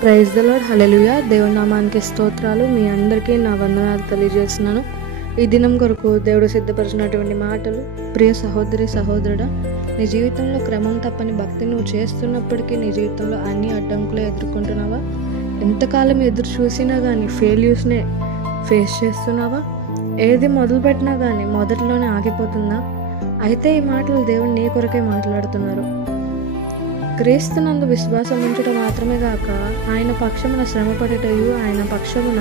Praise the lord. హల్లెలూయా. దేవుని నామానికి స్తోత్రాలు. మీ అందరికీ నా వందనాలు తెలియజేస్తున్నాను. ఈ దినం కొరకు దేవుడు సిద్ధపరిచినటువంటి మాటలు. ప్రియ సహోదరి సహోదరుడా, నీ జీవితంలో క్రమం తప్పని భక్తి నువ్వు చేస్తున్నప్పటికీ నీ జీవితంలో అన్ని అడ్డంకులు ఎదుర్కొంటున్నావా? ఎంతకాలం ఎదురు చూసినా కానీ ఫెయిల్యూర్స్నే ఫేస్ చేస్తున్నావా? ఏది మొదలుపెట్టినా కానీ మొదట్లోనే ఆగిపోతుందా? అయితే ఈ మాటలు దేవుడు నీ కొరకే మాట్లాడుతున్నారు. క్రీస్తునందు విశ్వాసం ఉంచడం మాత్రమే గాక ఆయన పక్షమున శ్రమపడుటయు ఆయన పక్షమున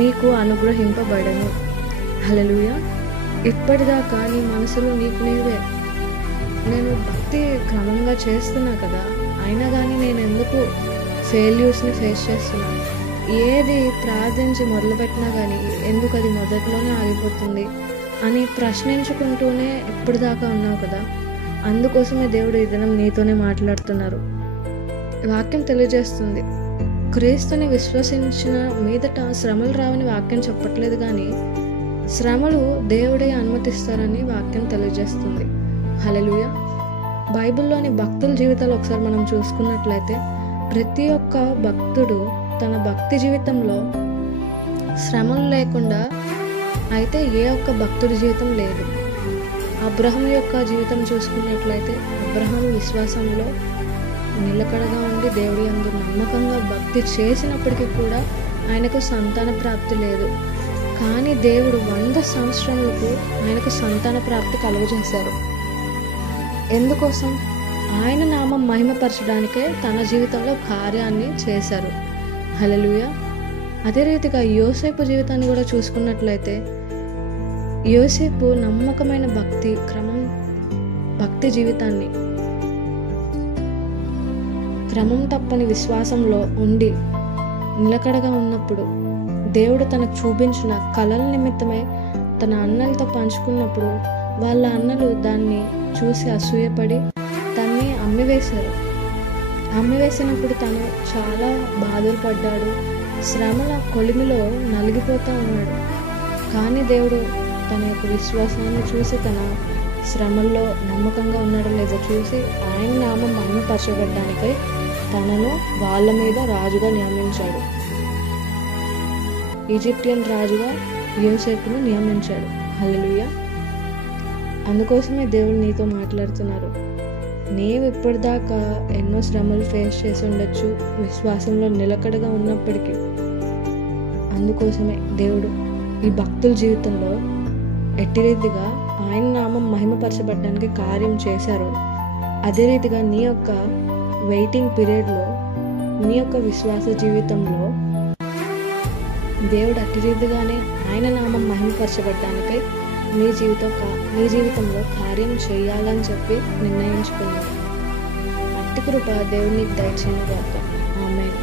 నీకు అనుగ్రహింపబడను. హల్లెలూయా. ఇప్పటిదాకా నీ మనసులో నీకు నీవే, నేను భక్తి క్రమంగా చేస్తున్నా కదా, అయినా కానీ నేను ఎందుకు ఫెయిల్యూర్స్ని ఫేస్ చేస్తున్నాను? ఏది ప్రార్థించి మొదలుపెట్టినా కానీ ఎందుకు అది మొదట్లోనే ఆగిపోతుంది అని ప్రశ్నించుకుంటూనే ఇప్పటిదాకా ఉన్నావు కదా. అందుకోసమే దేవుడు ఈ దినం నీతోనే మాట్లాడుతున్నారు. వాక్యం తెలియజేస్తుంది, క్రీస్తుని విశ్వసించిన మీదట శ్రమలు రావని వాక్యం చెప్పట్లేదు, కానీ శ్రమలు దేవుడే అనుమతిస్తారని వాక్యం తెలియజేస్తుంది. హల్లెలూయా. బైబిల్లోని భక్తుల జీవితాలు ఒకసారి మనం చూసుకున్నట్లయితే ప్రతి ఒక్క భక్తుడు తన భక్తి జీవితంలో శ్రమలు లేకుండా అయితే ఏ ఒక్క భక్తుడి జీవితం లేదు. అబ్రహాం యొక్క జీవితం చూసుకున్నట్లయితే అబ్రహాం విశ్వాసంలో నిలకడగా ఉండి దేవుడి యందు నమ్మకంగా భక్తి చేసినప్పటికీ కూడా ఆయనకు సంతాన ప్రాప్తి లేదు. కానీ దేవుడు 100 సంవత్సరములకు ఆయనకు సంతాన ప్రాప్తి కలుగజేశారు. ఎందుకోసం? ఆయన నామం మహిమపరచడానికే తన జీవితంలో కార్యాన్ని చేశారు. హల్లెలూయా. అదే రీతిగా యోసేపు జీవితాన్ని కూడా చూసుకున్నట్లయితే యోసేపు నమ్మకమైన భక్తి జీవితాన్ని క్రమం తప్పని విశ్వాసంలో ఉండి నిలకడగా ఉన్నప్పుడు దేవుడు తనకు చూపించిన కలల నిమిత్తమై తన అన్నలతో పంచుకున్నప్పుడు వాళ్ళ అన్నలు దాన్ని చూసి అసూయపడి తన్ని అమ్మివేసినప్పుడు తను చాలా బాధలు పడ్డాడు. శ్రమల కొలిమిలో నలిగిపోతూ ఉన్నాడు. కానీ దేవుడు తన యొక్క విశ్వాసాన్ని చూసి తన శ్రమల్లో నమ్మకంగా ఉన్నాడో లేదో చూసి ఆయన నామం మహిమపరచబడ్డానికై తనను వాళ్ళ మీద రాజుగా నియమించాడు. ఈజిప్టియన్ రాజుగా యోసేపును నియమించాడు. హల్లెలూయా. అందుకోసమే దేవుడు నీతో మాట్లాడుతున్నారు. నీవు ఇప్పటిదాకా ఎన్నో శ్రమలు ఫేస్ చేసి ఉండొచ్చు విశ్వాసంలో నిలకడగా ఉన్నప్పటికీ. అందుకోసమే దేవుడు ఈ భక్తుల జీవితంలో ఎట్టి రీతిగా ఆయన నామం మహిమపరచబడ్డానికి కార్యం చేశారో అదే రీతిగా నీ యొక్క వెయిటింగ్ పీరియడ్లో నీ యొక్క విశ్వాస జీవితంలో దేవుడు అట్టి రీతిగానే ఆయన నామం మహిమపరచబడ్డానికై నీ జీవితంలో కార్యం చేయాలని చెప్పి నిర్ణయించుకున్నాడు. అట్టి కృప దేవునికి దయచేయను గాక. ఆమేన్.